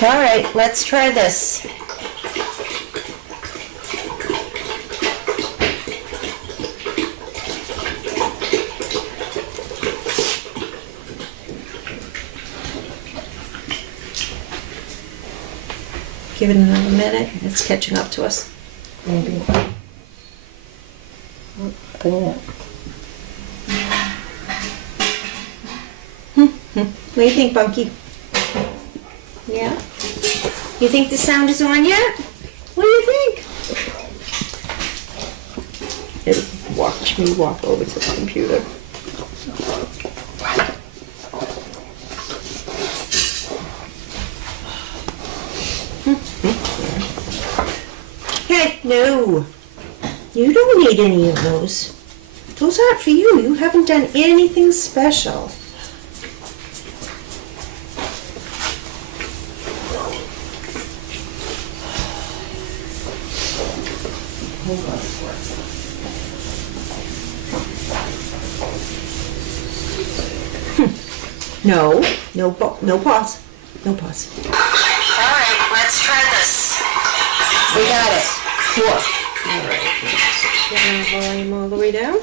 All right, let's try this. Give it another minute. It's catching up to us. Maybe. Bring it. What do you think, Bunky? Yeah? You think the sound is on yet? What do you think? Watch me walk over to the computer. Hey, no. You don't need any of those. Those aren't for you. You haven't done anything special. No, no pause. No pause. All right, let's try this. We got it. Cool. All right. Turn the volume all the way down.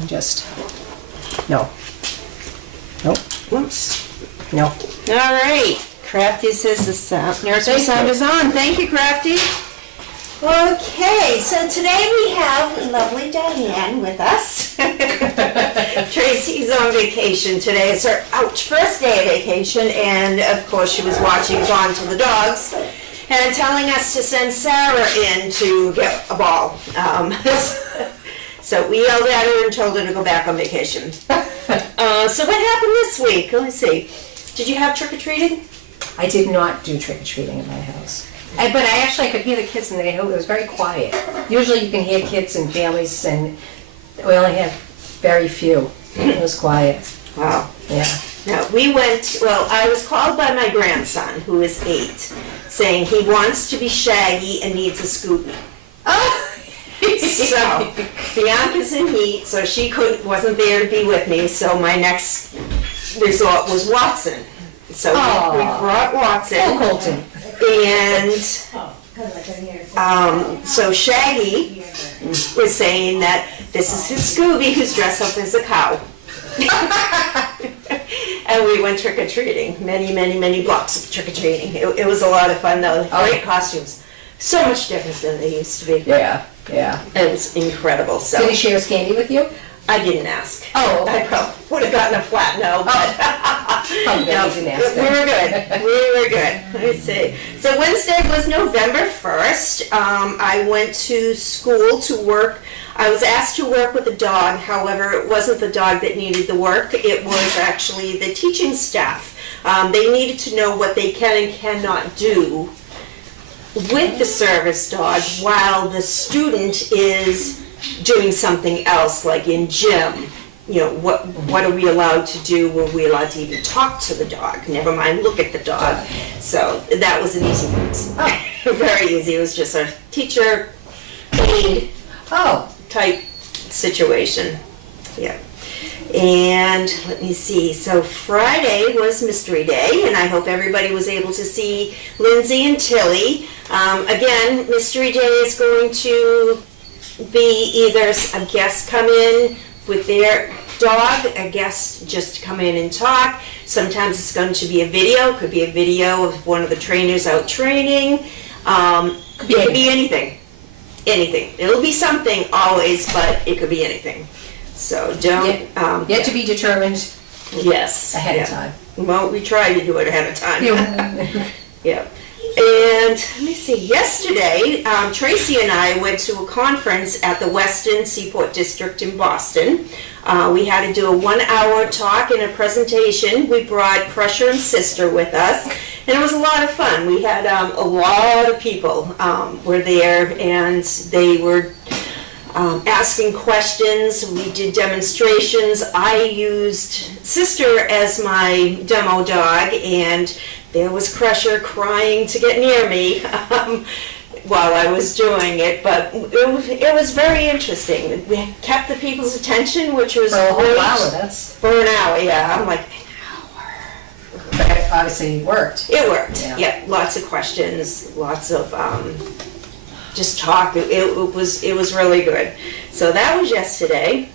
And just, no. Nope. Whoops. No. All right. Crafty says the sound. Nursery sound is on. Thank you, Crafty. Okay, so today we have lovely Diane with us. Tracy's on vacation today. It's her first day of vacation, and of course she was watching Gone to the Dogs and telling us to send Sarah in to get a ball. So we yelled at her and told her to go back on vacation. So what happened this week? Let me see. Did you have trick-or-treating? I did not do trick-or-treating in my house. But I could hear the kids in the neighborhood. It was very quiet. Usually you can hear kids and families, and we only had very few. It was quiet. Wow. Yeah. Now, we went, well, I was called by my grandson, who is 8, saying he wants to be Shaggy and needs a Scooby. Oh! So, Bianca's in heat, so she wasn't there to be with me, so my next resort was Watson. So we brought Watson. Oh, Colton. And so Shaggy was saying that this is his Scooby who's dressed up as a cow. And we went trick-or-treating, many blocks of trick-or-treating. It was a lot of fun though, great costumes. So much different than they used to be. Yeah. It was incredible. So Did he share his candy with you? I didn't ask. Oh, okay. I probably would have gotten a flat no, but Probably no, didn't ask. we were good. We were good. Let me see. So Wednesday was November 1st. I went to school to work. I was asked to work with a dog. However, it wasn't the dog that needed the work. It was actually the teaching staff. They needed to know what they can and cannot do with the service dog while the student is doing something else, like in gym. You know, what are we allowed to do? Were we allowed to even talk to the dog? Never mind look at the dog. So that was an easy fix. Very easy. It was just a teacher aid type situation. Yeah. And let me see, so Friday was Mystery Day, and I hope everybody was able to see Lindsay and Tilly. Again, Mystery Day is going to be either a guest come in with their dog, a guest just come in and talk. Sometimes it's going to be a video, could be a video of one of the trainers out training. It could be anything. It'll be something always, but it could be anything. So don't... Yet to be determined. Yes. Ahead of time. Well, we try to do it ahead of time. Yeah. And let me see, yesterday, Tracy and I went to a conference at the Weston Seaport District in Boston. We had to do a 1-hour talk and a presentation. We brought Crusher and Sister with us, and it was a lot of fun. We had a lot of people were there, and they were asking questions. We did demonstrations. I used Sister as my demo dog, and there was Crusher crying to get near me while I was doing it, but it was very interesting. We kept the people's attention, which was For a whole great. hour, that's... For an hour, yeah. I'm like, an hour. But it obviously worked. It worked, Yeah. yeah, lots of questions, lots of, just talk, it was really good. So that was yesterday.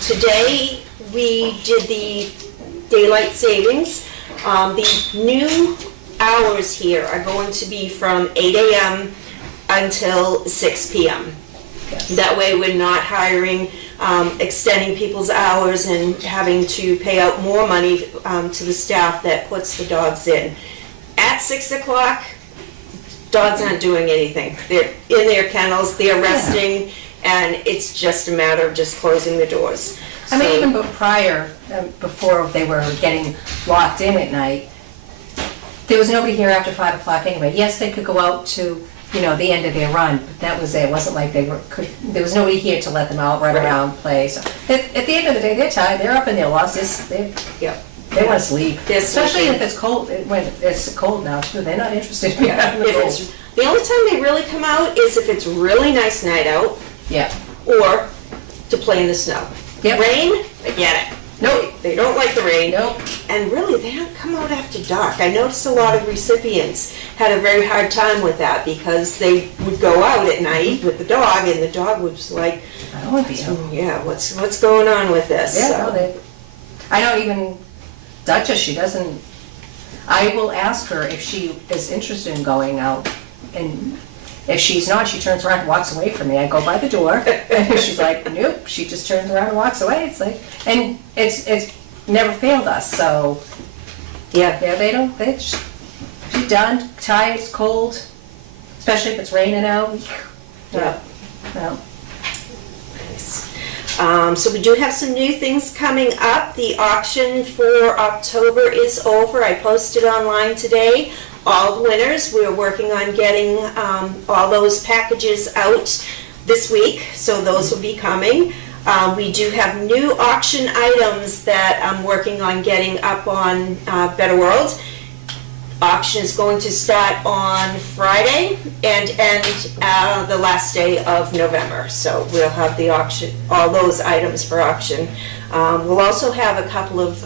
Today, we did the daylight savings. The new hours here are going to be from 8 a.m. until 6 p.m. Yes. That way we're not hiring, extending people's hours and having to pay out more money to the staff that puts the dogs in. At 6 o'clock, dogs aren't doing anything. They're in their kennels, they're resting, and it's just a matter of just closing the doors. I mean, So- even prior, before they were getting locked in at night, there was nobody here after 5 o'clock anyway. Yes, they could go out to, the end of their run, but that was it. It wasn't like there was nobody here to let them out, run Right. around, play. So at the end of the day, they're tired. They're up in their losses. They Yeah. want to sleep. They're Especially sleeping. if it's cold. When it's cold now too, they're not interested in being out in the If cold. it's, the only time they really come out is if it's really nice night out, Yeah. or to play in the snow. Yep. Rain, forget it. Nope. They don't like the rain. Nope. And really, they don't come out after dark. I noticed a lot of recipients had a very hard time with that because they would go out at night with the dog, and the dog was just like, I don't want to be out. yeah, what's going on with this? Yeah, So- no, I don't even, Duchess, she doesn't, I will ask her if she is interested in going out, and if she's not, she turns around and walks away from me. I go by the door, and she's like, nope, she just turns around and walks away. It's like, and it's never failed us, so, Yeah. they just, she's done, tired, it's cold, especially if it's raining out. Yeah. No. So we do have some new things coming up. The auction for October is over. I posted online today all the winners. We're working on getting all those packages out this week, so those will be coming. We do have new auction items that I'm working on getting up on Better World. Auction is going to start on Friday and end the last day of November. So we'll have the auction, all those items for auction. We'll also have a couple of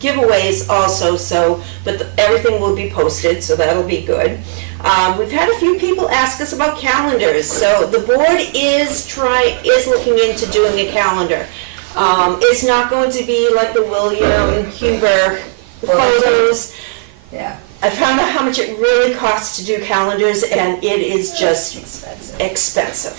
giveaways also, but everything will be posted, so that'll be good. We've had a few people ask us about calendars. So the board is looking into doing a calendar. It's not going to be like the William Huber photos. Yeah. I found out how much it really costs to do calendars, and it is just expensive.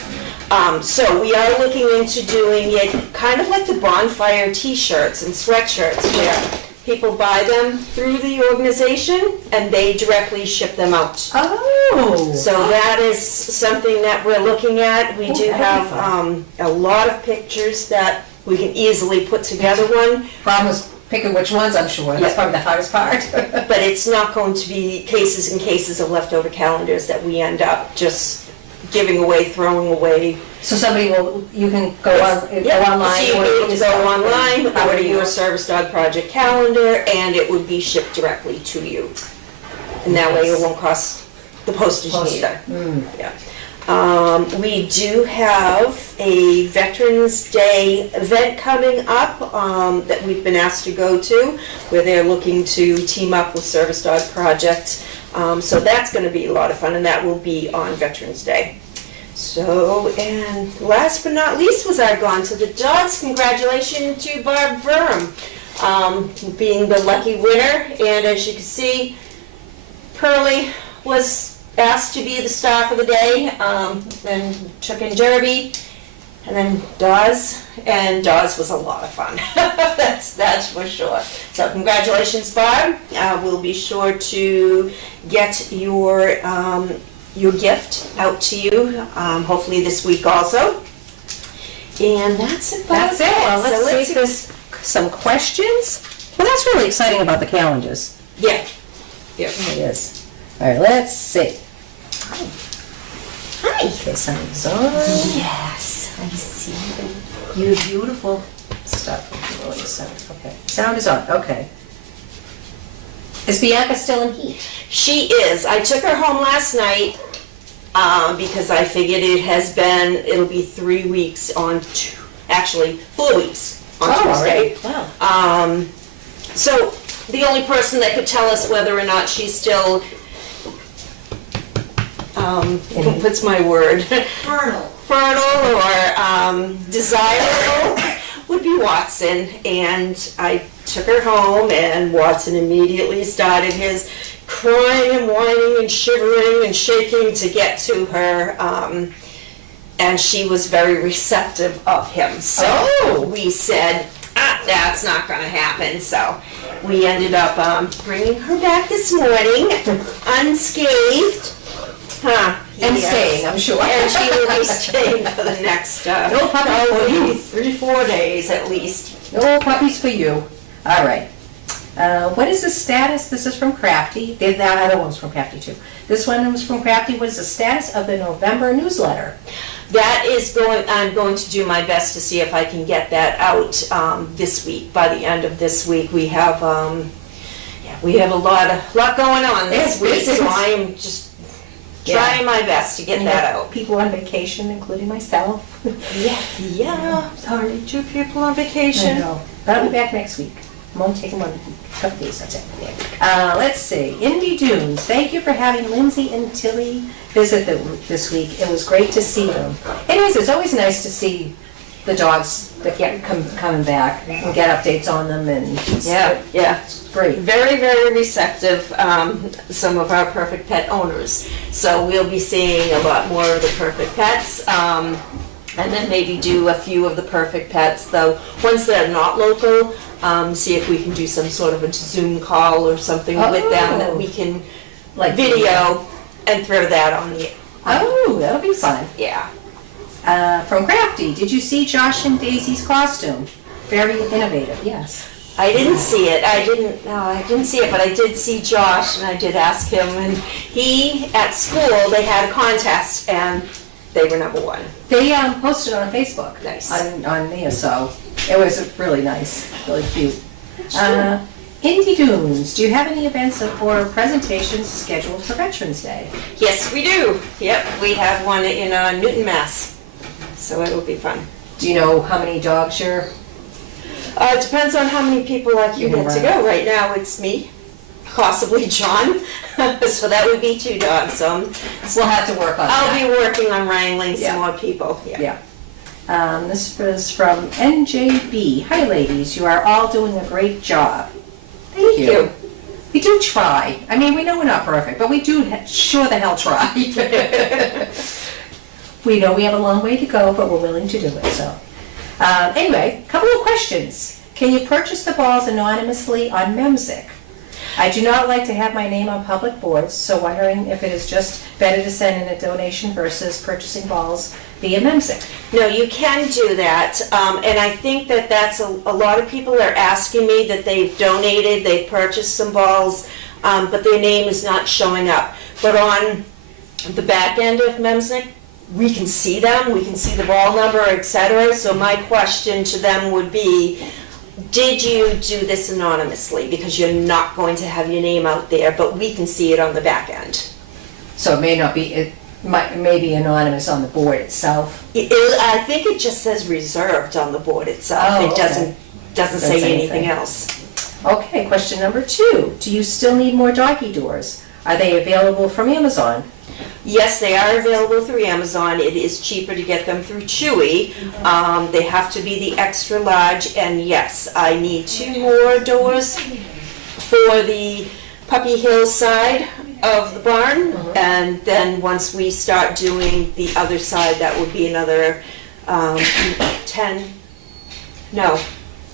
So we are looking into doing it kind of like the bonfire t-shirts and sweatshirts, where people buy them through the organization and they directly ship them out. Oh. So that is something that we're looking at. We do that'd be have a lot of pictures that we can easily put together one. Problem is picking which ones, I'm sure. That's Yeah. probably the hardest part. But it's not going to be cases and cases of leftover calendars that we end up just giving away, throwing away. So you can go online. So you order need your to stuff go online, and order your Service Dog Project calendar, and it would be shipped directly to you. And that way it won't cost the postage either. Yeah. We do have a Veterans Day event coming up that we've been asked to go to, where they're looking to team up with Service Dog Project. So that's going to be a lot of fun, and that will be on Veterans Day. So, and last but not least was our Gone to the Dogs. Congratulations to Barb Verm, being the lucky winner. And as you can see, Pearlie was asked to be the star for the day, then took in Derby, and then Dawes, and Dawes was a lot of fun. That's for sure. So congratulations, Barb. We'll be sure to get your gift out to you, hopefully this week also. And that's about That's it. Well, So let's see if there's some questions. Well, that's really exciting about the calendars. Yeah. Yeah. It is. All right, let's see. Hi. Okay, sound's on. Yes, I see. You beautiful stuff. Okay, sound is on. Okay. Is Bianca still in heat? She is. I took her home last night because I figured it'll be 3 weeks actually 4 weeks on Tuesday. Wow. So the only person that could tell us whether or not she's still, what's my word? Fertile or desirable would be Watson. And I took her home, and Watson immediately started his crying and whining and shivering and shaking to get to her. And she was very receptive of him. So we said, that's not going to happen. So we ended up bringing her back this morning, unscathed. And staying, I'm sure. And she will be staying for the next No puppies for you. 3-4 days at least. No puppies for you. All right. What is the status? This is from Crafty. The other one's from Crafty too. This one was from Crafty. What is the status of the November newsletter? That is I'm going to do my best to see if I can get that out this week. By the end of this week, we have a lot going on this week, so I am just trying my best to get that out. People on vacation, including myself. Yeah. Sorry, 2 people on vacation. I know. But I'll be back next week. I'm only taking 1 couple days, that's it. Let's see. Indie Dunes, thank you for having Lindsay and Tilly visit this week. It was great to see them. Anyways, it's always nice to see the dogs that get coming back and get updates on them. And it's great. Very, very receptive, some of our Perfect Pet owners. So we'll be seeing a lot more of the Perfect Pets. And then maybe do a few of the Perfect Pets, though, ones that are not local, see if we can do some sort of a Zoom call or something with them that we can video and throw that on the... that'll be fun. Yeah. From Crafty, did you see Josh and Daisy's costume? Very innovative, yes. I didn't see it. I didn't see it, but I did see Josh, and I did ask him, and at school, they had a contest, and they were number 1. They posted on Facebook. Nice. On there, so it was really nice, really cute. Indie Dunes, do you have any events or presentations scheduled for Veterans Day? Yes, we do. Yep, we have one in Newton, Mass. So it will be fun. Do you know how many dogs you're... It depends on how many people I can get to go. Right now it's me, possibly John. So that would be 2 dogs. So we'll have to work on that. I'll be working on wrangling some more people. Yeah. This was from NJB. Hi ladies, you are all doing a great job. Thank you. We do try. I mean, we know we're not perfect, but we do sure the hell try. We know we have a long way to go, but we're willing to do it, so. Anyway, a couple of questions. Can you purchase the balls anonymously on Memsic? I do not like to have my name on public boards, so wondering if it is just better to send in a donation versus purchasing balls via Memsic. No, you can do that, and I think that's a lot of people are asking me that they've donated, they've purchased some balls, but their name is not showing up. But on the back end of Memsic, we can see them, we can see the ball number, etc. So my question to them would be, did you do this anonymously? Because you're not going to have your name out there, but we can see it on the back end. So it may not be, it may be anonymous on the board itself. I think it just says reserved on the board itself. It doesn't say anything else. Okay, question number 2. Do you still need more doggy doors? Are they available from Amazon? Yes, they are available through Amazon. It is cheaper to get them through Chewy. They have to be the extra large, and yes, I need 2 more doors for the Puppy Hill side of the barn, and then once we start doing the other side, that would be another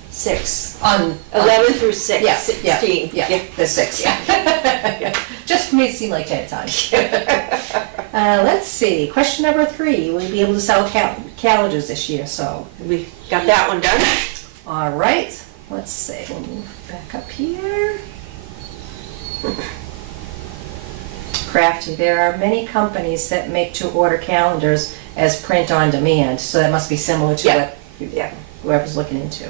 6. On 11 through 6, yeah, 16. Yeah, the 6, yeah. Just made it seem like 10 times. Let's see, question number 3. Will you be able to sell calendars this year? So We got that one done. all right, let's see, we'll move back up here. Crafty, there are many companies that make to-order calendars as print on demand, so that must be similar to what whoever's looking into.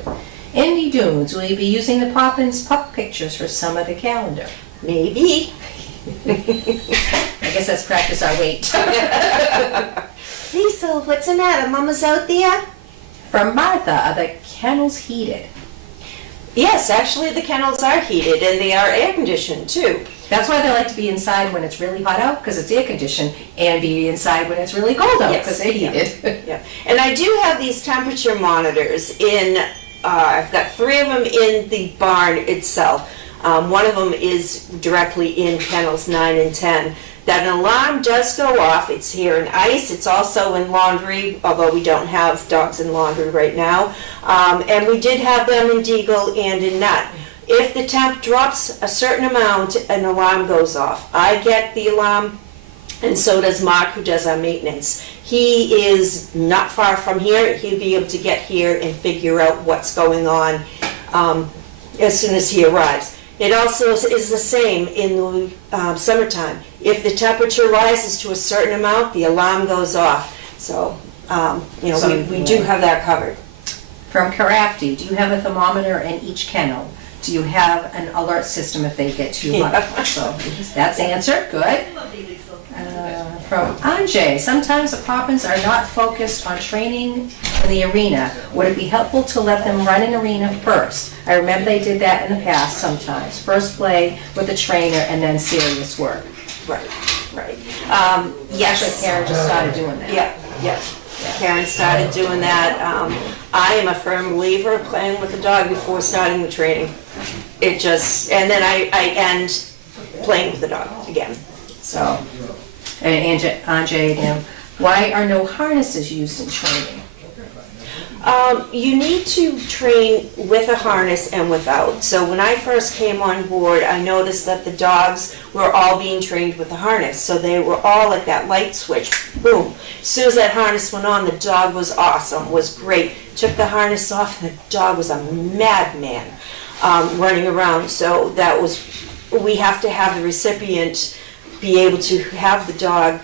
Indie Dunes, will you be using the Poppins pup pictures for some of the calendar? Maybe. I guess let's practice our weight. Lisa, what's the matter? Mama's out there? From Martha, are the kennels heated? Yes, actually the kennels are heated and they are air conditioned too. That's why they like to be inside when it's really hot out, because it's air conditioned, and be inside when it's really cold out, Yes. because they're heated. Yeah, and I do have these temperature monitors in, I've got 3 of them in the barn itself. One of them is directly in kennels 9 and 10. That an alarm does go off. It's here in ice. It's also in laundry, although we don't have dogs in laundry right now. And we did have them in Deagle and in Nut. If the temp drops a certain amount, an alarm goes off. I get the alarm, and so does Mark, who does our maintenance. He is not far from here. He'll be able to get here and figure out what's going on as soon as he arrives. It also is the same in the summertime. If the temperature rises to a certain amount, the alarm goes off. So, we do have that covered. From Crafty, do you have a thermometer in each kennel? Do you have an alert system if they get too hot? Yeah. So that's answered, good. From Anjay, sometimes the Poppins are not focused on training in the arena. Would it be helpful to let them run an arena first? I remember they did that in the past sometimes. First play with the trainer and then serious work. Right. Yes. Actually, Karen just started doing that. Yeah. Karen started doing that. I am a firm believer of playing with the dog before starting the training. And then I end playing with the dog again. So. And Anjay, why are no harnesses used in training? You need to train with a harness and without. So when I first came on board, I noticed that the dogs were all being trained with a harness. So they were all like that light switch, boom. As soon as that harness went on, the dog was awesome, was great. Took the harness off and the dog was a madman running around. So we have to have the recipient be able to have the dog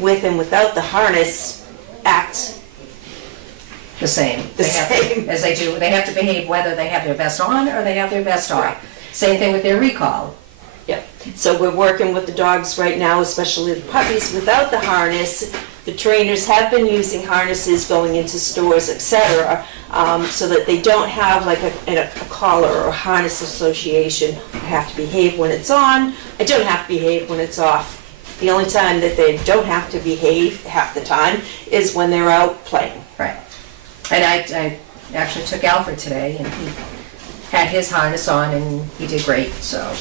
with and without the harness act the same. As they do. They have to behave whether they have their vest on or they have their vest off. Right. Same thing with their recall. Yep. So we're working with the dogs right now, especially the puppies, without the harness. The trainers have been using harnesses going into stores, etc., so that they don't have like a collar or a harness association. I have to behave when it's on. I don't have to behave when it's off. The only time that they don't have to behave half the time is when they're out playing. Right. And I actually took Alfred today, and he had his harness on, and he did great. So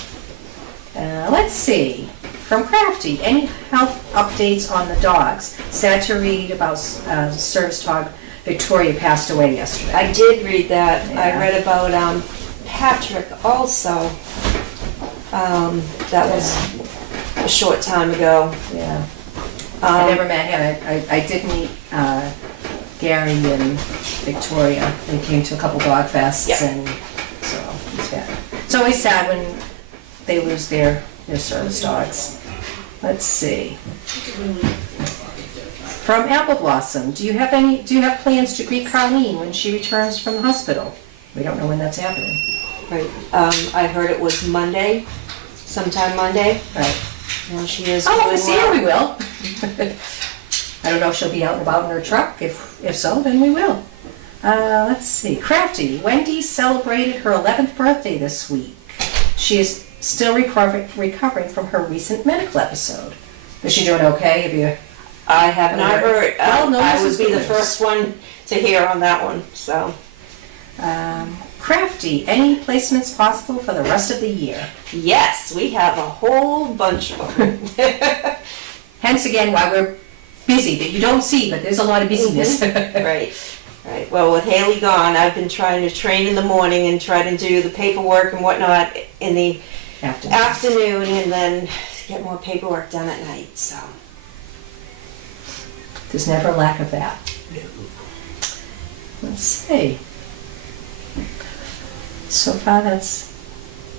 let's see. From Crafty, any health updates on the dogs? Sad to read about service dog Victoria passed away yesterday. I did read that. Yeah. I read about Patrick also. That was a short time ago. Yeah. I never met him. I did meet Gary and Victoria. They came to a couple dog fests, Yep. and so it's bad. It's always sad when they lose their service dogs. Let's see. From Apple Blossom, do you have plans to greet Carlene when she returns from the hospital? We don't know when that's happening. Right. I heard it was Monday, sometime Monday. Right. Well, she is. Oh, if we doing see her, well. we will. I don't know if she'll be out and about in her truck. If so, then we will. Let's see. Crafty, Wendy celebrated her 11th birthday this week. She is still recovering from her recent medical episode. Is she doing okay? I have not heard. Well, no, I this would is be the good. first one to hear on that one. So. Crafty, any placements possible for the rest of the year? Yes, we have a whole bunch of them. Hence again why we're busy, that you don't see, but there's a lot of busyness. Right. Well, with Haley gone, I've been trying to train in the morning and try to do the paperwork and whatnot in the afternoon and then get more paperwork done at night, so. There's never a lack of that. Let's see. So far, that's...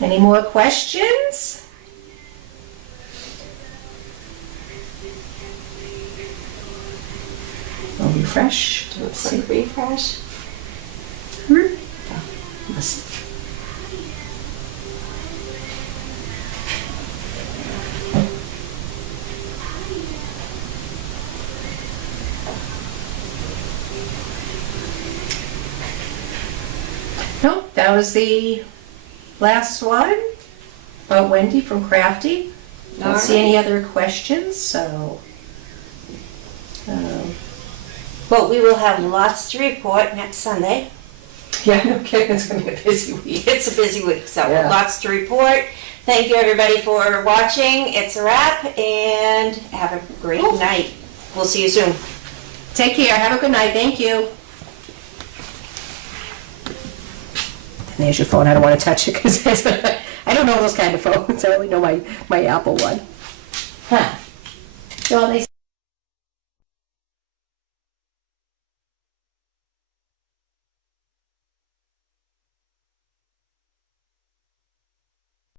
Any more questions? I'll refresh. Let's see. Refresh. Listen. Nope, that was the last one about Wendy from Crafty. Don't see any other questions, so. Well, we will have lots to report next Sunday. Yeah, no kidding, it's gonna be a busy week. It's a busy week, so Yeah. lots to report. Thank you everybody for watching. It's a wrap, and have a great night. We'll see you soon. Take care, have a good night, thank you. And there's your phone, I don't wanna touch it, because I don't know those kind of phones, I only know my Apple one. Huh. Well, they